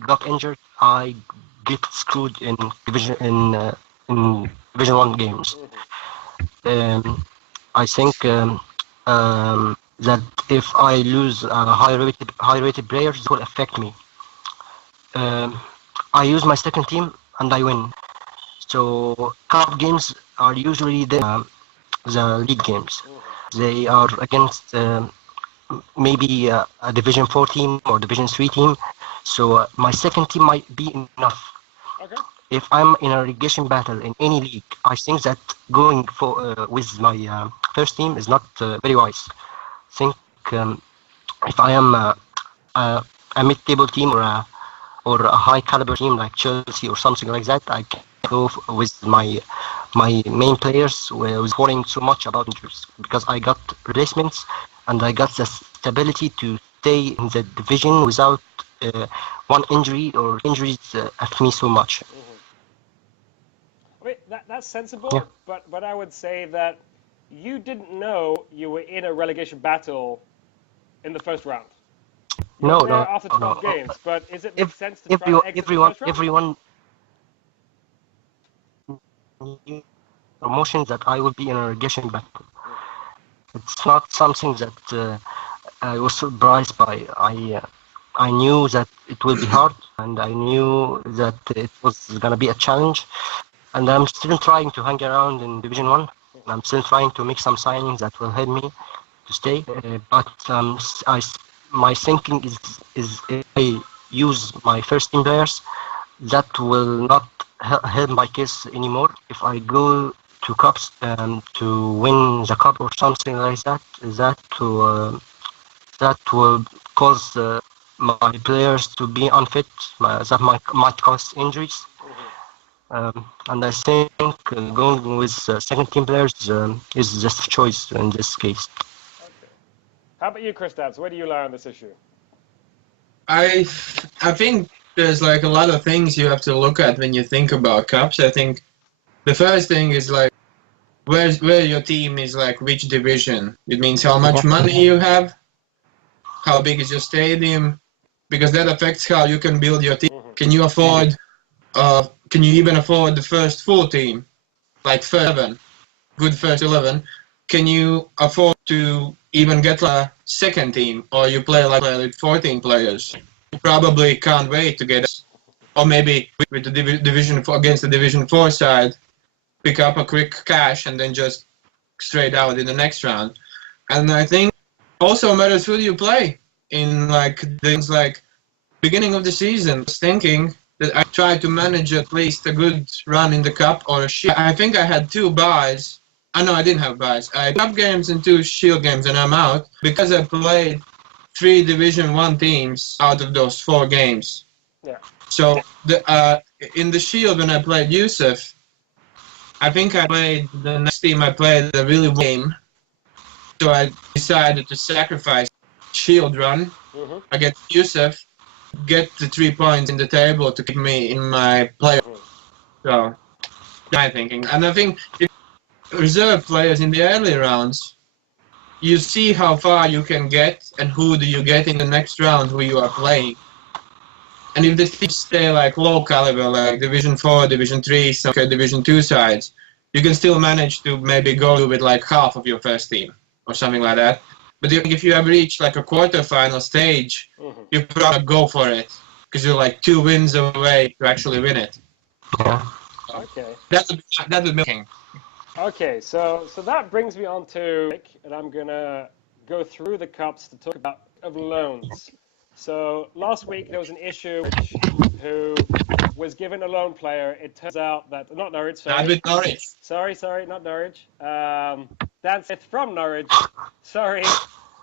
got injured, I get screwed in Division One games. I think that if I lose high rated players, it will affect me. I use my second team and I win. So cup games are usually the league games. They are against maybe a Division 4 team or Division 3 team. So my second team might be enough. Okay. If I'm in a relegation battle in any league, I think that going for with my first team is not very wise. I think if I am a mid-table team or a high caliber team like Chelsea or something like that, I can go with my main players without worrying so much about injuries because I got replacements and I got the stability to stay in the division without one injury or injuries affect me so much. I mean, that's sensible, Yeah. but I would say that you didn't know you were in a relegation battle in the first round. You No, were there no, after no. 12 games, but does it make If sense to try and exit the first round? everyone knew promotion that I will be in a relegation battle. It's not something that I was surprised by. I knew that it will be hard, and I knew that it was gonna be a challenge. And I'm still trying to hang around in Division One. I'm still trying to make some signings that will help me to stay. But my thinking is if I use my first team players, that will not help my case anymore. If I go to cups to win the cup or something like that, that will cause my players to be unfit. That might cause injuries. And I think going with second team players is just a choice in this case. Okay. How about you, Kristaps? Where do you lie on this issue? I I think there's like a lot of things you have to look at when you think about cups. I think the first thing is like where your team is, like which division. It means how much money you have, how big is your stadium, because that affects how you can build your team. Can you afford? Can you even afford the first full team, like first 11, good first 11? Can you afford to even get a second team, or you play like 14 players? You probably can't wait to get, or maybe with the division against the Division 4 side, pick up a quick cash and then just straight out in the next round. And I think also matters who do you play in, like things like beginning of the season. I was thinking that I tried to manage at least a good run in the cup or a shield. I think I had 2 buys. No, I didn't have buys. I had cup games and 2 shield games, and I'm out because I played 3 Division 1 teams out of those 4 games. Yeah. So in the shield when I played Yusuf, I think I played the next team I played a really game. So I decided to sacrifice shield run against Yusuf, get the 3 points in the table to keep me in my play. So my thinking. And I think if reserve players in the early rounds, you see how far you can get and who do you get in the next round who you are playing. And if the teams stay like low caliber, like Division 4, Division 3, some Division 2 sides, you can still manage to maybe go with like half of your first team or something like that. But if you have reached like a quarterfinal stage, you probably go for it because you're like 2 wins away to actually win it. Yeah. Okay. That would be. Okay, so that brings me on to, and I'm gonna go through the cups to talk about of loans. So last week there was an issue who was given a loan player. It turns out that not Norwich, sorry. Not with Norwich. Sorry, not Norwich. Dan Smith from Norwich. Sorry,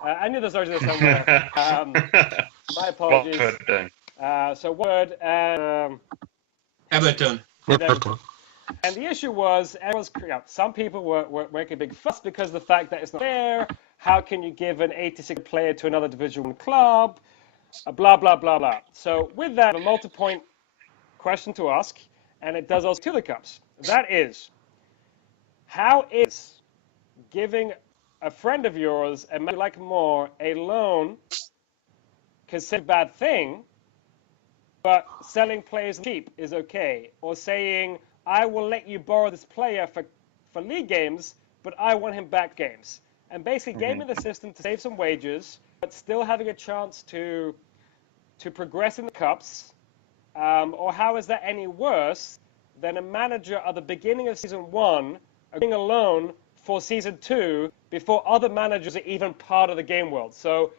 I knew there's Norwich there somewhere. My apologies. Watford, So Word and Everton. Everton. And the issue was, some people were making a big fuss because of the fact that it's not fair. How can you give an 86 player to another Division 1 club? Blah, blah, blah, blah. So with that, a multi-point question to ask, and it does also to the Cups. That is, how is giving a friend of yours, and maybe like more, a loan considered a bad thing, but selling players cheap is okay. Or saying, I will let you borrow this player for league games, but I want him back games. And basically gaming the system to save some wages, but still having a chance to progress in the cups. Or how is that any worse than a manager at the beginning of season 1 agreeing a loan for season 2 before other managers are even part of the game world? So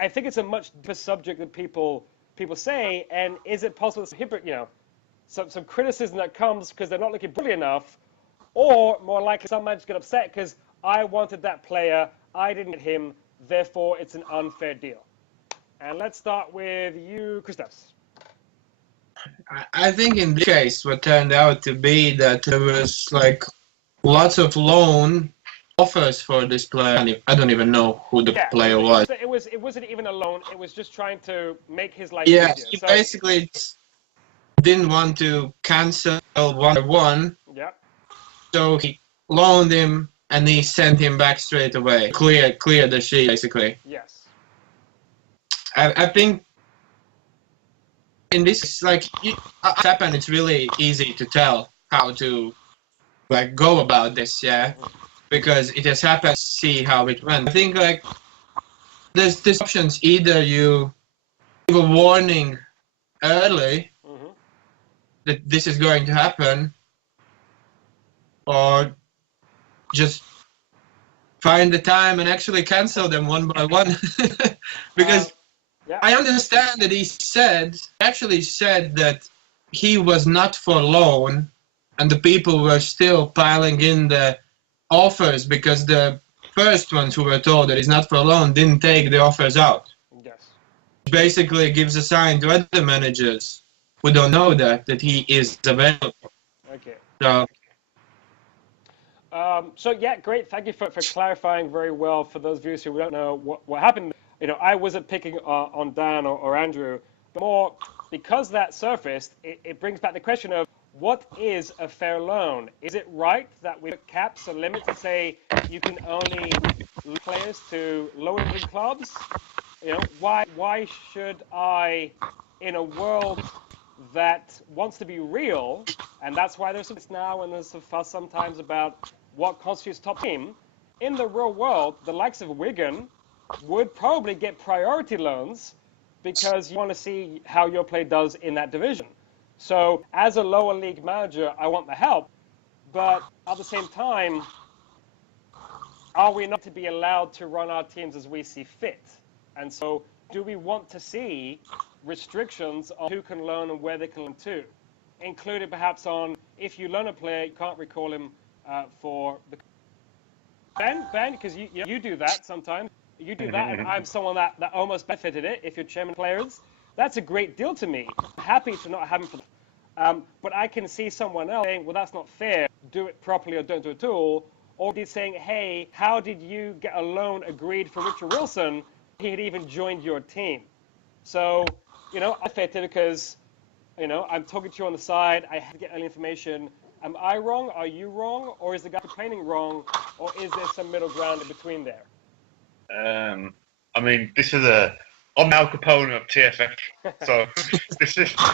I think it's a much deeper subject than people say. And is it possible to some criticism that comes because they're not looking brilliant enough, or more likely some managers get upset because I wanted that player, I didn't get him, therefore it's an unfair deal. And let's start with you, Christos. I think in this case, what turned out to be that there was like lots of loan offers for this player. I don't even know who the player was. It wasn't even a loan. It was just trying to make his life Yeah, easier. he basically didn't want to cancel 1-1. Yeah. So he loaned him and he sent him back straight away. Clear the sheet, basically. Yes. I think in this, like, happened, it's really easy to tell how to, like, go about this, yeah? Because it has happened, see how it went. I think, like, there's options. Either you give a warning early that this is going to happen, or just find the time and actually cancel them one by one. Because I understand that he actually said that he was not for loan, and the people were still piling in the offers because the first ones who were told that he's not for loan didn't take the offers out. Yes. Basically gives a sign to other managers who don't know that he is available. Okay. So yeah, great. Thank you for clarifying very well for those viewers who don't know what happened. I wasn't picking on Dan or Andrew, but more because that surfaced, it brings back the question of what is a fair loan? Is it right that we put caps or limits to say you can only loan players to lower league clubs? Why should I, in a world that wants to be real, and that's why there's some now and there's some fuss sometimes about what constitutes top team, in the real world, the likes of Wigan would probably get priority loans because you want to see how your play does in that division. So as a lower league manager, I want the help, but at the same time, are we not to be allowed to run our teams as we see fit? And so do we want to see restrictions on who can loan and where they can loan to? Included perhaps on if you loan a player, you can't recall him for the... Ben, because you do that sometimes. You do that, and I'm someone that almost benefited it if you're chairman players. That's a great deal to me. I'm happy to not have him for that. But I can see someone else saying, well, that's not fair. Do it properly or don't do it at all. Or he's saying, hey, how did you get a loan agreed for Richard Wilson? He had even joined your team. So, I'm affected because, I'm talking to you on the side. I had to get early information. Am I wrong? Are you wrong? Or is the guy complaining wrong? Or is there some middle ground in between there? I mean, I'm Al Capone of TFF, so this is a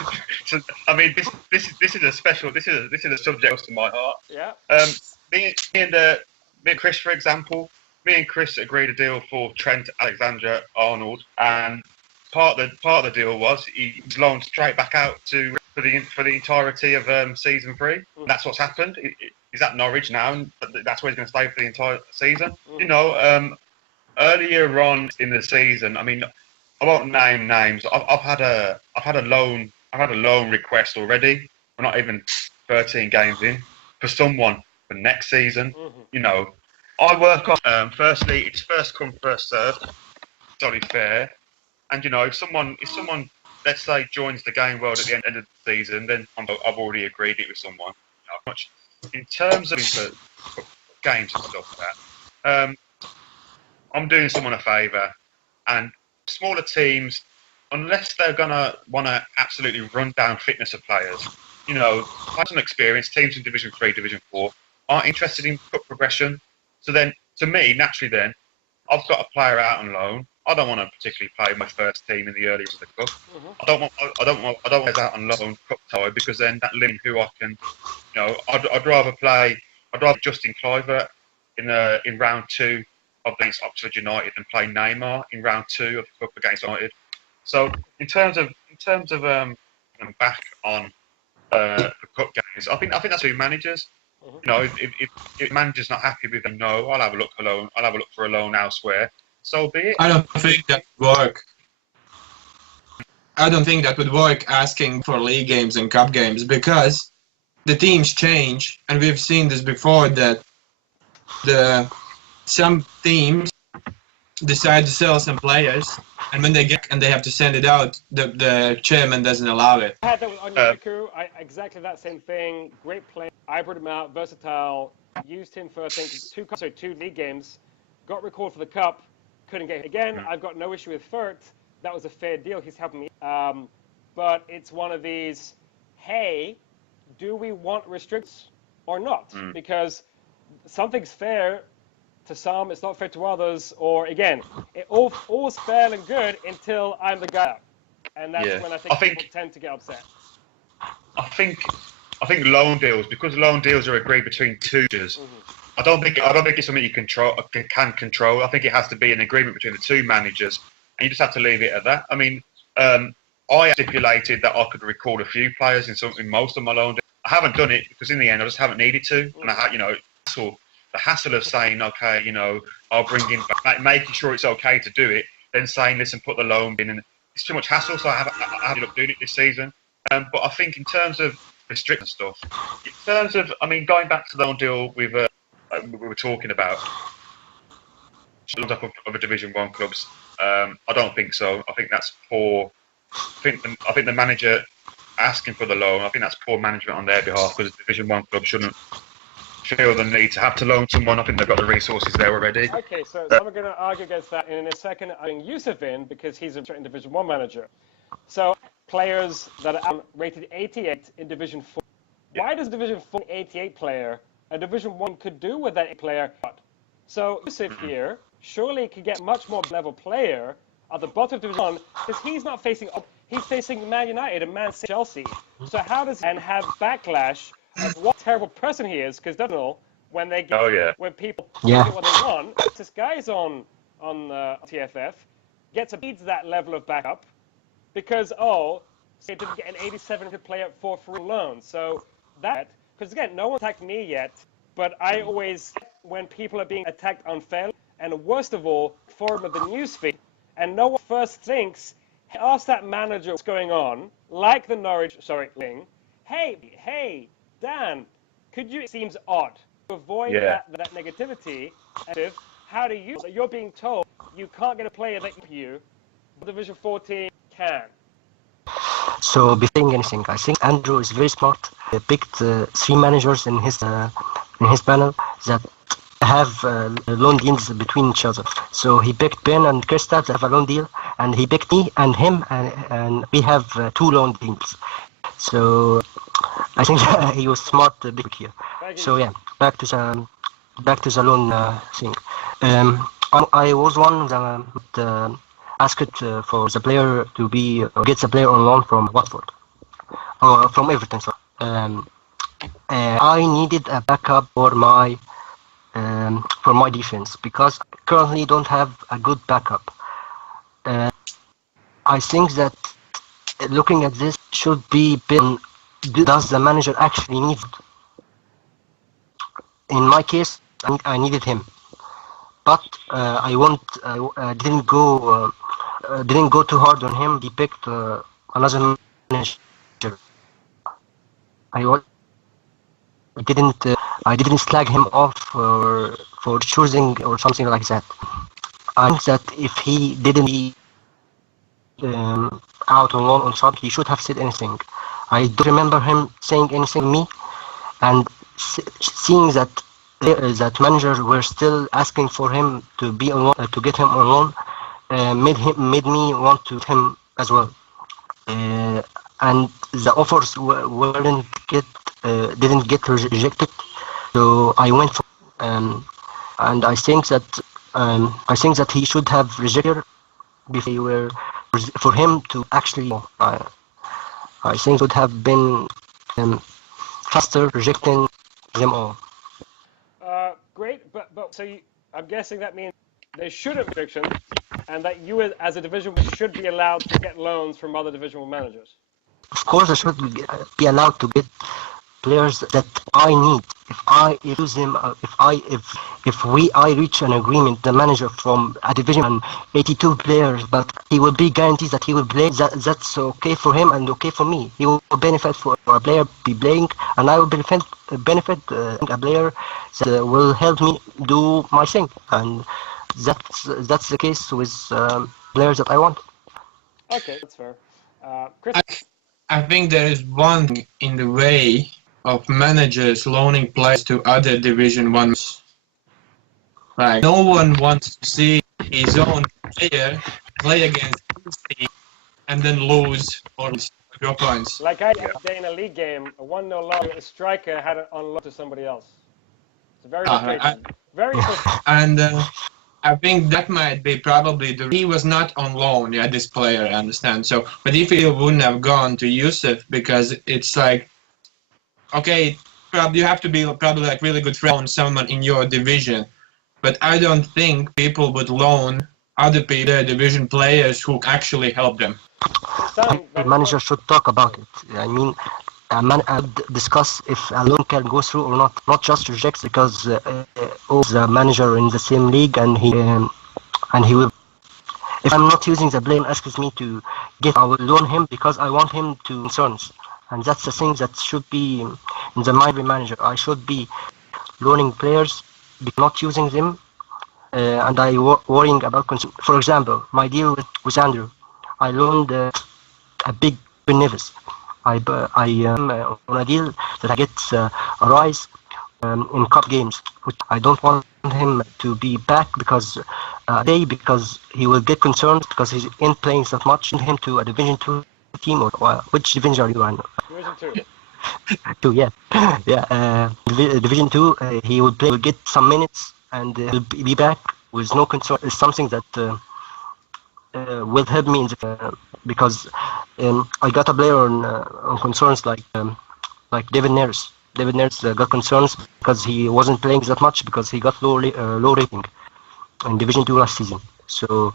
subject close to my heart. Yeah. Me and Chris, for example, me and Chris agreed a deal for Trent Alexander-Arnold, and part of the deal was he was loaned straight back out for the entirety of season 3. That's what's happened. He's at Norwich now, and that's where he's going to stay for the entire season. Earlier on in the season, I mean, I won't name names. I've had a loan request already. We're not even 13 games in for someone for next season. I work on firstly, it's first come first served. It's only fair. And if someone let's say joins the game world at the end of the season, then I've already agreed it with someone. Much in terms of games and stuff like that. I'm doing someone a favour, and smaller teams, unless they're gonna want to absolutely run down fitness of players, have some experience. Teams in Division 3, Division 4 aren't interested in cup progression. So then, to me, naturally, then I've got a player out on loan. I don't want to particularly play my first team in the early of the cup. I don't want players out on loan cup time because then that limits who I can. I'd rather Justin Kluivert in round 2 against Oxford United than play Neymar in round 2 of the cup against United. So in terms of back on the cup games, I think that's 2 managers. If manager's not happy with them, no, I'll have a look for loan. I'll have a look for a loan elsewhere. So be it. I don't think that would work. I don't think that would work asking for league games and cup games because the teams change, and we've seen this before that some teams decide to sell some players, and when they have to send it out, the chairman doesn't allow it. I had that with Onyeka. Exactly that same thing. Great player. I brought him out, versatile. Used him for I think 2 league games. Got recalled for the cup. Couldn't get it again. I've got no issue with Furt. That was a fair deal. He's helping me. But it's one of these. Hey, do we want restrictions or not? Because something's fair to some, it's not fair to others. Or again, all's fair and good until I'm the guy out. And that's when I think people tend to get upset. I think loan deals, because loan deals are agreed between 2 managers. I don't think it's something you can control. I think it has to be an agreement between the 2 managers, and you just have to leave it at that. I mean, I stipulated that I could record a few players in most of my loan deals. I haven't done it because in the end I just haven't needed to, and the hassle of saying, okay, I'll bring in, making sure it's okay to do it, then saying, listen, put the loan in, and it's too much hassle. So I haven't up doing it this season. But I think in terms of restricting stuff, in terms of, going back to the loan deal we were talking about, up of Division 1 clubs, I don't think so. I think that's poor. I think the manager asking for the loan, I think that's poor management on their behalf, because the Division 1 club shouldn't feel the need to have to loan someone. I think they've got the resources there already. Okay, so I'm going to argue against that, and in a second I bring Yusuf in because he's a Division 1 manager. So players that are rated 88 in Division 4. Why does Division 4 88 player a Division 1 could do with that player? So Yusuf here surely could get much more level player at the bottom of Division 1 because he's not facing he's facing Man United and Man City, Chelsea. So how does and have backlash of what terrible person he is, because doesn't know when they get when people get what they want. This guy's on TFF gets needs that level of backup because say didn't get an 87 to play at 4 free loan. So that because again no one attacked me yet, but I always when people are being attacked unfairly and worst of all form of the newsfeed and no one first thinks ask that manager what's going on like the Norwich thing. Hey. Dan, it seems odd to avoid that negativity. How do you? You're being told you can't get a player that you, the Division 14 can. So before saying anything, I think Andrew is very smart. He picked 3 managers in his panel that have loan deals between each other. So he picked Ben and Kristaps that have a loan deal, and he picked me and him, and we have 2 loan deals. So I think he was smart big here. So yeah, back to the loan thing. I was one that asked for the player to get the player on loan from Watford, from Everton. So, I needed a backup for my defense because I currently don't have a good backup. I think that looking at this should be been. Does the manager actually need it? In my case, I needed him, but I didn't go too hard on him. He picked another manager. I didn't slag him off for choosing or something like that. I think that if he didn't out on loan on sub, he should have said anything. I don't remember him saying anything to me, and seeing that managers were still asking for him to be on loan, to get him on loan, made me want to get him as well. And the offers didn't get rejected, so I went for and I think that I think that he should have rejected before they were for him to actually. I think it would have been faster rejecting them all. Great, but so I'm guessing that means there shouldn't be restrictions, and that you as a division should be allowed to get loans from other divisional managers. Of course, I should be allowed to get players that I need. If I use them, I reach an agreement, the manager from a division and 82 players, but he will be guaranteed that he will play. That's okay for him and okay for me. He will benefit for a player be playing, and I will benefit a player that will help me do my thing. And that's the case with players that I want. Okay, that's fair. Chris. I think there is one thing in the way of managers loaning players to other Division 1. Like, no one wants to see his own player play against his team and then lose or drop points. Like I had today in a league game, a 1-0 loss, a striker had it on loan to somebody else. It's very frustrating. Very frustrating. And I think that might be probably he was not on loan, this player, I understand. So, but if he wouldn't have gone to Yusuf, because it's like, okay, probably you have to be probably like really good friend with someone in your division, but I don't think people would loan other their division players who actually help them. The manager should talk about it. I mean, discuss if a loan can go through or not just reject because the manager in the same league and he will. If I'm not using the player asks me to get, I will loan him because I want him to concerns, and that's the thing that should be in the mind of the manager. I should be loaning players, not using them, and I worrying about. For example, my deal with Andrew, I loaned a big Ben Nevis. I on a deal that I get a rise in cup games, which I don't want him to be back because he will get concerned because he's in playing that much. Send him to a Division 2 team or which division are you in? Division 2. 2, yeah, yeah. Division 2, he will play, will get some minutes, and he'll be back with no concern. It's something that will help me in the, because I got a player on concerns like David Neres. David Neres got concerns because he wasn't playing that much because he got low rating in Division 2 last season. So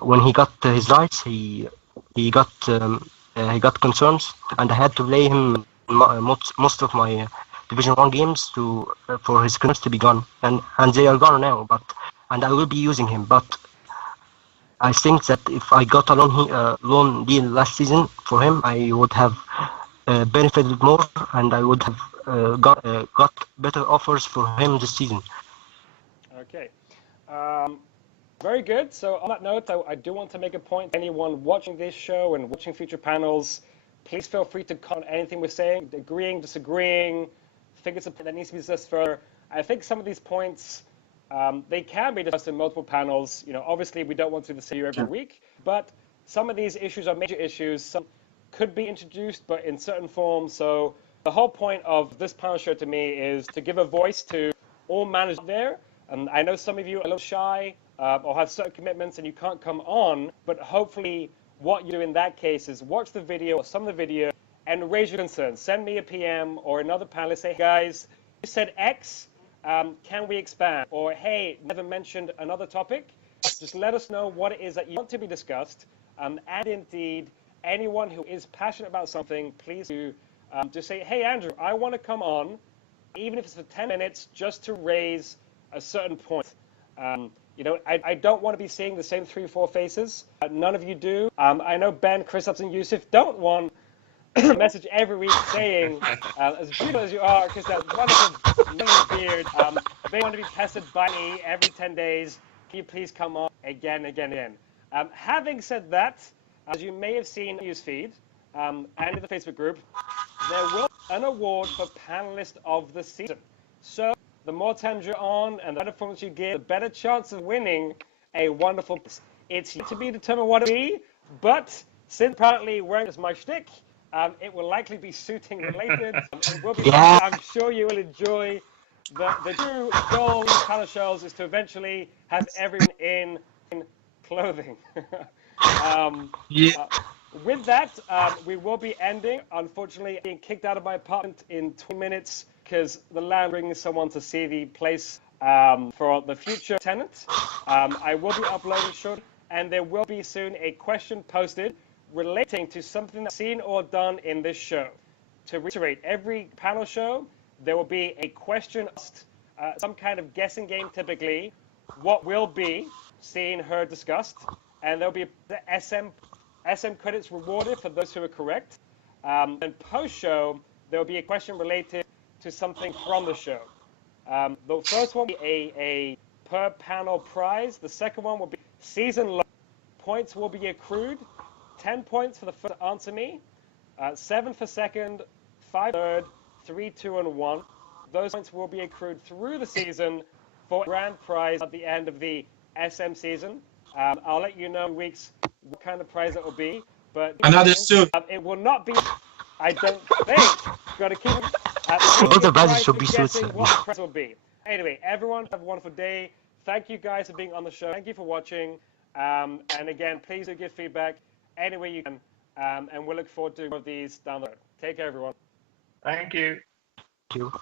when he got his rights, he got concerns, and I had to play him most of my Division 1 games for his concerns to be gone, and they are gone now. And I will be using him, but I think that if I got a loan deal last season for him, I would have benefited more, and I would have got better offers for him this season. Okay. Very good. So on that note, I do want to make a point. Anyone watching this show and watching future panels, please feel free to comment on anything we're saying, agreeing, disagreeing, think it's a point that needs to be discussed further. I think some of these points, they can be discussed in multiple panels. You know, obviously we don't want to do this every week, but some of these issues are major issues. Some could be introduced, but in certain forms. So the whole point of this panel show to me is to give a voice to all managers there. And I know some of you are a little shy or have certain commitments and you can't come on, but hopefully what you do in that case is watch the video or some of the video and raise your concerns. Send me a PM or another panelist, say, guys, you said X, can we expand? Or, hey, never mentioned another topic. Just let us know what it is that you want to be discussed. And indeed, anyone who is passionate about something, please do just say, hey, Andrew, I want to come on, even if it's for 10 minutes, just to raise a certain point. You know, I don't want to be seeing the same 3 or 4 faces. None of you do. I know Ben, Chris, and Yusuf don't want a message every week saying, as beautiful as you are, Chris, that wonderful beard, they want to be tested by me every 10 days. Can you please come on again? Having said that, as you may have seen in the news feed and in the Facebook group, there will be an award for panelist of the season. So the more times you're on and the better performance you give, the better chance of winning a wonderful prize. It's yet to be determined what it will be, but since apparently wearing is my shtick, it will likely be shooting related. It will be, I'm sure you will enjoy the true goal of panel shows is to eventually have everyone in clothing. Yeah. With that, we will be ending. Unfortunately, being kicked out of my apartment in 20 minutes because the landlord brings someone to see the place for the future tenant. I will be uploading shortly, and there will be soon a question posted relating to something that's seen or done in this show. To reiterate, every panel show, there will be a question asked, some kind of guessing game typically, what will be seen, heard, discussed, and there'll be the SM credits rewarded for those who are correct. And post-show, there will be a question related to something from the show. The first one will be a per panel prize. The second one will be season low. Points will be accrued. 10 points for the first to answer me. 7 for second, 5 for third, 3, 2, and 1. Those points will be accrued through the season for a grand prize at the end of the SM season. I'll let you know in weeks what kind of prize it will be. But Another suit. it will not be, I don't think, got to keep All the prizes prize should for be suits. guessing what the prize will be. Anyway, everyone have a wonderful day. Thank you guys for being on the show. Thank you for watching. And again, please do give feedback any way you can. And we'll look forward to more of these down the road. Take care, everyone. Thank you. Thank you.